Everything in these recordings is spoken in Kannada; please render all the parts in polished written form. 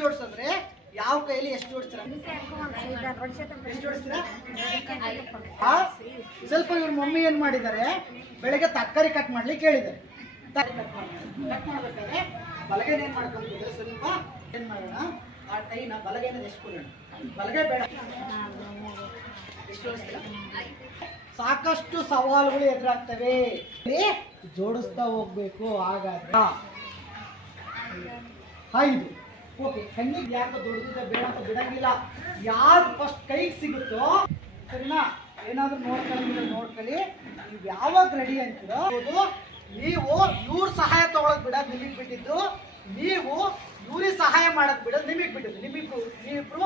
ಜೋಡಿಸಿದ್ರೆ ಯಾವ ಕೈಯಲ್ಲಿ ಎಷ್ಟು ಜೋಡಿಸ್ತೀರಾ? ಎಷ್ಟು ಜೋಡಿಸ್ತೀರಾ? ಸ್ವಲ್ಪ ಇವ್ರ ಮಮ್ಮಿ ಏನ್ ಮಾಡಿದ್ದಾರೆ, ಬೆಳಗ್ಗೆ ತರಕಾರಿ ಕಟ್ ಮಾಡ್ಲಿಕ್ಕೆ ಹೇಳಿದ್ದಾರೆ. ಕಟ್ ಮಾಡ್ಬೇಕಾದ್ರೆ ಬಲಗೈನ ಏನ್ ಮಾಡ್ಕೊಂಡಿದ್ರೆ ಸ್ವಲ್ಪ ಏನ್ ಮಾಡೋಣ, ಆ ಕೈನ ಬಲಗೈನ ಎಷ್ಟು ಕೊಡೋಣ, ಬಲಗೈ ಬೇಡ. ಎಷ್ಟು ಜೋಡಿಸ್ತೀರಾ? ಸಾಕಷ್ಟು ಸವಾಲುಗಳು ಎದುರಾಗ್ತವೆ, ಜೋಡಿಸ್ತಾ ಹೋಗ್ಬೇಕು. ಹಾಗಾದ್ರೆ 5 ಓಕೆ. ಕಣ್ಣಿಗೆ ಯಾಕೆ ದೊಡ್ಡದಿದೆ ಬೇಡ ಅಂತ ಬಿಡಂಗಿಲ್ಲ. ಯಾರು ಫಸ್ಟ್ ಕೈಗೆ ಸಿಗುತ್ತೋ ಸರಿನಾ, ಏನಾದ್ರು ನೋಡ್ಕೊಳ್ಳಿ. ನೀವು ಯಾವಾಗ ರೆಡಿ ಅಂತೀರೋ ನೀವು ಇವ್ರ ಸಹಾಯ ತಗೊಳಕ್ ಬಿಡೋದು ನಿಮಗೆ ಬಿಟ್ಟಿದ್ದು, ನೀವು ಇವ್ರಿಗೆ ಸಹಾಯ ಮಾಡಕ್ ಬಿಡೋದು ನಿಮಗೆ ಬಿಟ್ಟಿದ್ದು. ನೀವಿಬ್ರು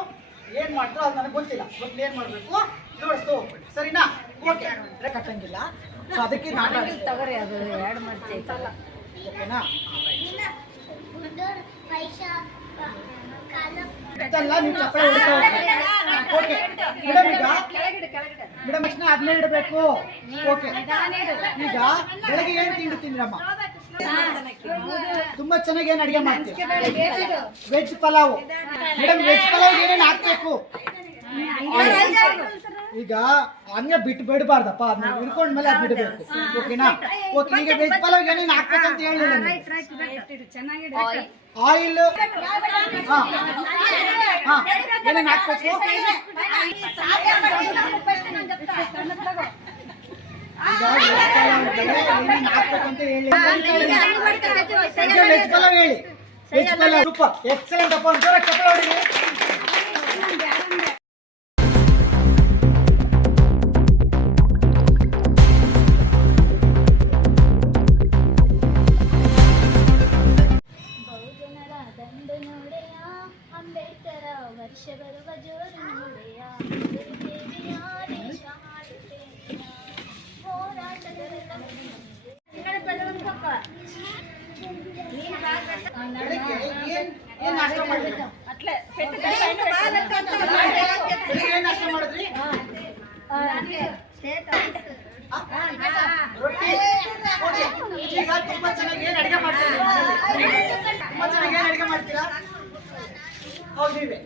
ಏನ್ ಮಾಡ್ತಾರೋ ಅದು ನನಗೆ ಗೊತ್ತಿಲ್ಲ. ಗೊತ್ತಿಲ್ಲ ಏನ್ ಮಾಡ್ಬೇಕು, ಜೋಡಿಸ್ತಾ ಹೋಗ್ಬಿಡಿ ಸರಿನಾ. ಓಕೆ, ಕಟ್ಟಂಗಿಲ್ಲ. ಸೊ ಅದಕ್ಕೆ ತಗೋರಿ, ಅದು ಎರಡು ಮಾಡ್ತೈತಲ್ಲ. ಓಕೆನಾ? ನೀವು ಚಪ್ಪಲಿ ಹೊಡಿತಾ ಹೋಗ್ತೀವಿ. ಓಕೆ ಮೇಡಮ್, ಈಗ ಮೇಡಮ್ ಅಷ್ಟೇ ಅದನ್ನೇ ಇಡಬೇಕು. ಓಕೆ, ಈಗ ಬೆಳಗ್ಗೆ ಏನು ತಿಂಡಿ ತಿಂದ್ರಮ್ಮ? ತುಂಬಾ ಚೆನ್ನಾಗಿ ಏನು ಅಡುಗೆ ಮಾಡ್ತೀವಿ? Veg pulao. Madam veg pulao ಏನೇನು ಹಾಕ್ಬೇಕು? ಈಗ ಹಂಗೆ ಬಿಟ್ಟು ಬಿಡಬಾರ್ದಪ್ಪ, ಅದನ್ನ ಹಿಡ್ಕೊಂಡ್ಮೇಲೆ ಅದು ಬಿಡಬೇಕು. ಓಕೆನಾ? ಓಕೆ, ಈಗ ವೆಜ್ ಪಲಾವ್ ಏನೇನು ಹಾಕ್ಬೇಕಂತ ಹೇಳಿಲ್ಲ. ಆಯಿಲ್ ಏನೇನು ಹಾಕ್ಬೇಕು? ಈಗ ಏನೇನು ಹಾಕ್ಬೇಕಂತ ಹೇಳಿ. ವೆಜ್ ಪಲಾವ್ ಹೇಳಿ. ವೆಜ್ ಪಲಾವ್ ಸೂಪರ್, ಎಕ್ಸಲೆಂಟ್ ಅಪ್ಪ. ಜೋರ ಚಪ್ಪಲಿ ಹೊಡಿರಿ. ವರ್ಷ ಬರುವ ಜೋರು ನೋಡೆಯ ಈಗ ತುಂಬಾ ಚೆನ್ನಾಗಿ ಏನ್ ಅಡಿಗೆ ಮಾಡ್ತೀರಾ? ತುಂಬಾ ಚೆನ್ನಾಗಿ ಏನ್ ಅಡಿಗೆ ಮಾಡ್ತೀರಾ? ಹೌದಿವೆ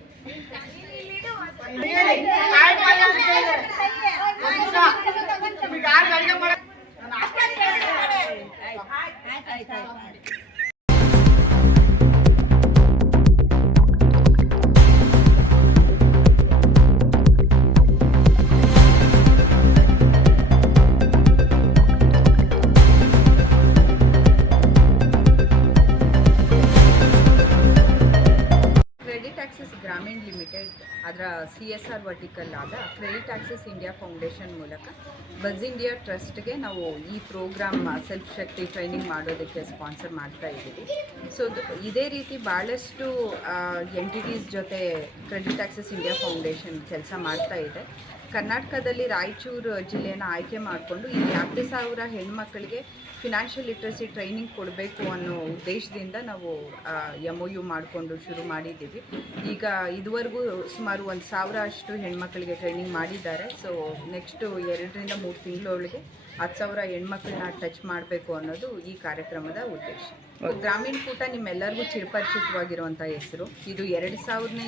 ಗ್ರಾಮೀಣ್ ಲಿಮಿಟೆಡ್ ಅದರ CSR ವರ್ಟಿಕಲ್ ಆದ ಕ್ರೆಡಿಟ್ ಆಕ್ಸೆಸ್ ಇಂಡಿಯಾ ಫೌಂಡೇಶನ್ ಮೂಲಕ ಬಜ್ ಇಂಡಿಯಾ ಟ್ರಸ್ಟ್ಗೆ ನಾವು ಈ ಪ್ರೋಗ್ರಾಮ್ ಸೆಲ್ಫ್ ಶಕ್ತಿ ಟ್ರೈನಿಂಗ್ ಮಾಡೋದಕ್ಕೆ ಸ್ಪಾನ್ಸರ್ ಮಾಡ್ತಾ ಇದ್ದೀವಿ. ಸೊ ಇದೇ ರೀತಿ ಭಾಳಷ್ಟು ಎಂಟಿಟೀಸ್ ಜೊತೆ ಕ್ರೆಡಿಟ್ ಆಕ್ಸೆಸ್ ಇಂಡಿಯಾ ಫೌಂಡೇಶನ್ ಕೆಲಸ ಮಾಡ್ತಾ ಇದೆ. ಕರ್ನಾಟಕದಲ್ಲಿ ರಾಯಚೂರು ಜಿಲ್ಲೆಯನ್ನು ಆಯ್ಕೆ ಮಾಡಿಕೊಂಡು ಈ 50,000 ಹೆಣ್ಮಕ್ಳಿಗೆ ಫಿನಾನ್ಷಿಯಲ್ ಲಿಟ್ರಸಿ ಟ್ರೈನಿಂಗ್ ಕೊಡಬೇಕು ಅನ್ನೋ ಉದ್ದೇಶದಿಂದ ನಾವು MOU ಮಾಡಿಕೊಂಡು ಶುರು ಮಾಡಿದ್ದೀವಿ. ಈಗ ಇದುವರೆಗೂ ಸುಮಾರು 1,000 ಅಷ್ಟು ಹೆಣ್ಮಕ್ಳಿಗೆ ಟ್ರೈನಿಂಗ್ ಮಾಡಿದ್ದಾರೆ. ಸೊ ನೆಕ್ಸ್ಟು 2 ರಿಂದ 3 ತಿಂಗಳೊಳಗೆ 10,000 ಹೆಣ್ಮಕ್ಳನ್ನ ಟಚ್ ಮಾಡಬೇಕು ಅನ್ನೋದು ಈ ಕಾರ್ಯಕ್ರಮದ ಉದ್ದೇಶ. ಗ್ರಾಮೀಣ ಕೂಟ ನಿಮ್ಮೆಲ್ಲರಿಗೂ ಚಿರಪರಿಚಿತವಾಗಿರುವಂಥ ಹೆಸರು. ಇದು 2000ನೇ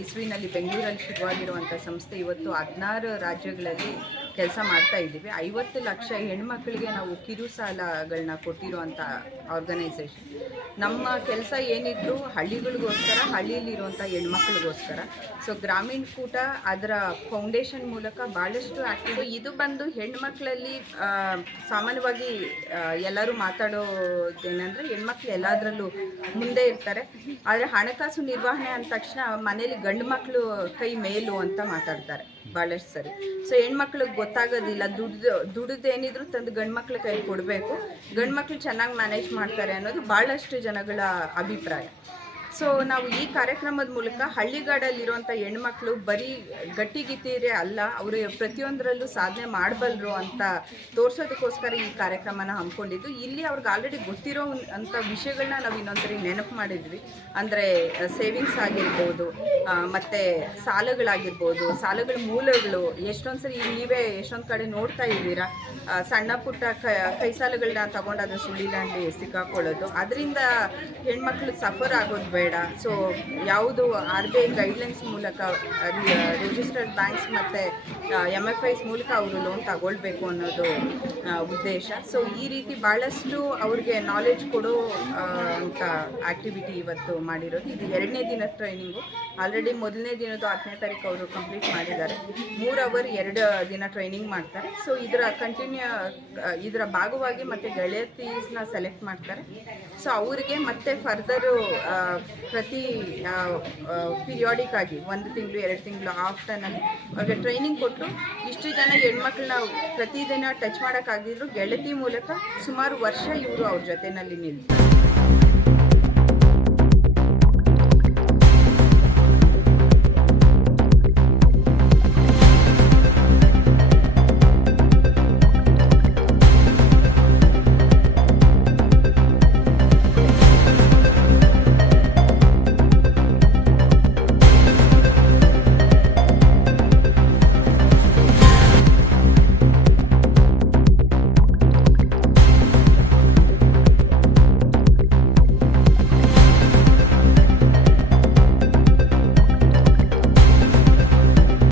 ಇಸ್ವಿನಲ್ಲಿ ಬೆಂಗಳೂರಲ್ಲಿ ಶುರುವಾಗಿರುವಂಥ ಸಂಸ್ಥೆ. ಇವತ್ತು 16 ರಾಜ್ಯಗಳಲ್ಲಿ ಕೆಲಸ ಮಾಡ್ತಾ ಇದ್ದೀವಿ. 50 ಲಕ್ಷ ಹೆಣ್ಮಕ್ಳಿಗೆ ನಾವು ಕಿರು ಸಾಲಗಳನ್ನ ಕೊಟ್ಟಿರುವಂಥ ಆರ್ಗನೈಸೇಷನ್. ನಮ್ಮ ಕೆಲಸ ಏನಿದ್ರು ಹಳ್ಳಿಗಳಿಗೋಸ್ಕರ, ಹಳ್ಳಿಯಲ್ಲಿರುವಂಥ ಹೆಣ್ಮಕ್ಳಿಗೋಸ್ಕರ. ಸೊ ಗ್ರಾಮೀಣ ಕೂಟ ಅದರ ಫೌಂಡೇಶನ್ ಮೂಲಕ ಭಾಳಷ್ಟು ಆ್ಯಕ್ಟಿವ್. ಇದು ಬಂದು ಹೆಣ್ಮಕ್ಳಲ್ಲಿ ಸಾಮಾನ್ಯವಾಗಿ ಎಲ್ಲರೂ ಮಾತಾಡೋದೇನೆಂದರೆ ಹೆಣ್ಮಕ್ಳು ಎಲ್ಲದರಲ್ಲೂ ಮುಂದೆ ಇರ್ತಾರೆ. ಆದರೆ ಹಣಕಾಸು ನಿರ್ವಹಣೆ ಅಂದ ತಕ್ಷಣ ಮನೇಲಿ ಗಂಡು ಮಕ್ಕಳು ಕೈ ಮೇಲು ಅಂತ ಮಾತಾಡ್ತಾರೆ ಭಾಳಷ್ಟು ಸರಿ. ಸೊ ಹೆಣ್ಮಕ್ಳಿಗೆ ಗೊತ್ತಾಗೋದಿಲ್ಲ, ದುಡ್ದೇನಿದ್ರು ತಂದು ಗಂಡು ಮಕ್ಳ ಕೈ ಕೊಡಬೇಕು, ಗಂಡು ಮಕ್ಳು ಚೆನ್ನಾಗಿ ಮ್ಯಾನೇಜ್ ಮಾಡ್ತಾರೆ ಅನ್ನೋದು ಭಾಳಷ್ಟು ಜನಗಳ ಅಭಿಪ್ರಾಯ. ಸೊ ನಾವು ಈ ಕಾರ್ಯಕ್ರಮದ ಮೂಲಕ ಹಳ್ಳಿಗಾಡಲ್ಲಿರುವಂಥ ಹೆಣ್ಮಕ್ಳು ಬರೀ ಗಟ್ಟಿಗಿತ್ತೀರೇ ಅಲ್ಲ, ಅವರು ಪ್ರತಿಯೊಂದರಲ್ಲೂ ಸಾಧನೆ ಮಾಡಬಲ್ಲರು ಅಂತ ತೋರಿಸೋದಕ್ಕೋಸ್ಕರ ಈ ಕಾರ್ಯಕ್ರಮನ ಹಮ್ಮಿಕೊಂಡಿದ್ದು. ಇಲ್ಲಿ ಅವ್ರಿಗೆ ಆಲ್ರೆಡಿ ಗೊತ್ತಿರೋ ಅಂಥ ವಿಷಯಗಳನ್ನ ನಾವು ಇನ್ನೊಂದ್ಸರಿ ನೆನಪು ಮಾಡಿದ್ವಿ. ಅಂದರೆ ಸೇವಿಂಗ್ಸ್ ಆಗಿರ್ಬೋದು, ಮತ್ತು ಸಾಲಗಳಾಗಿರ್ಬೋದು, ಸಾಲಗಳ ಮೂಲಗಳು. ಎಷ್ಟೊಂದು ಸರಿ ನೀವೇ ಎಷ್ಟೊಂದು ಕಡೆ ನೋಡ್ತಾ ಇದ್ದೀರಾ, ಸಣ್ಣ ಪುಟ್ಟ ಕೈ ಸಾಲಗಳನ್ನ ತಗೊಂಡು ಅದರ ಸುಳಿಲಾಂಡಿ ಸಿಕ್ಕಾಕೊಳ್ಳೋದು. ಅದರಿಂದ ಹೆಣ್ಮಕ್ಳು ಸಫರ್ ಆಗೋದು ಬೇಡ. ಬೇಡ. ಸೊ ಯಾವುದು RBI ಗೈಡ್ಲೈನ್ಸ್ ಮೂಲಕ ರಿಜಿಸ್ಟರ್ಡ್ ಬ್ಯಾಂಕ್ಸ್ ಮತ್ತು MFIs ಮೂಲಕ ಅವರು ಲೋನ್ ತಗೊಳ್ಬೇಕು ಅನ್ನೋದು ಉದ್ದೇಶ. ಸೊ ಈ ರೀತಿ ಭಾಳಷ್ಟು ಅವ್ರಿಗೆ ನಾಲೆಡ್ಜ್ ಕೊಡೋ ಅಂತ ಆ್ಯಕ್ಟಿವಿಟಿ ಇವತ್ತು ಮಾಡಿರೋದು. ಇದು 2ನೇ ದಿನದ ಟ್ರೈನಿಂಗು. ಆಲ್ರೆಡಿ 1ನೇ ದಿನದ್ದು 10ನೇ ತಾರೀಕು ಅವರು ಕಂಪ್ಲೀಟ್ ಮಾಡಿದ್ದಾರೆ. 3 ಅವರ್ 2 ದಿನ ಟ್ರೈನಿಂಗ್ ಮಾಡ್ತಾರೆ. ಸೊ ಇದರ ಭಾಗವಾಗಿ ಮತ್ತು ಗೆಳತೀಸ್ನ ಸೆಲೆಕ್ಟ್ ಮಾಡ್ತಾರೆ. ಸೊ ಅವರಿಗೆ ಮತ್ತೆ ಫರ್ದರು ಪ್ರತಿ ಪೀರಿಯಾಡಿಕ್ ಆಗಿ 1 ತಿಂಗಳು 2 ತಿಂಗಳು ಆಫ್ಟರ್ನಲ್ಲಿ ಅವ್ರಿಗೆ ಟ್ರೈನಿಂಗ್ ಕೊಟ್ಟು ಇಷ್ಟು ಜನ ಹೆಣ್ಮಕ್ಳನ್ನ ಪ್ರತಿದಿನ ಟಚ್ ಮಾಡೋಕ್ಕಾಗದಿದ್ರು ಗೆಳತಿ ಮೂಲಕ ಸುಮಾರು ವರ್ಷ ಇವರು ಅವ್ರ ಜೊತೆಯಲ್ಲಿ ನಿಲ್ತಾರೆ.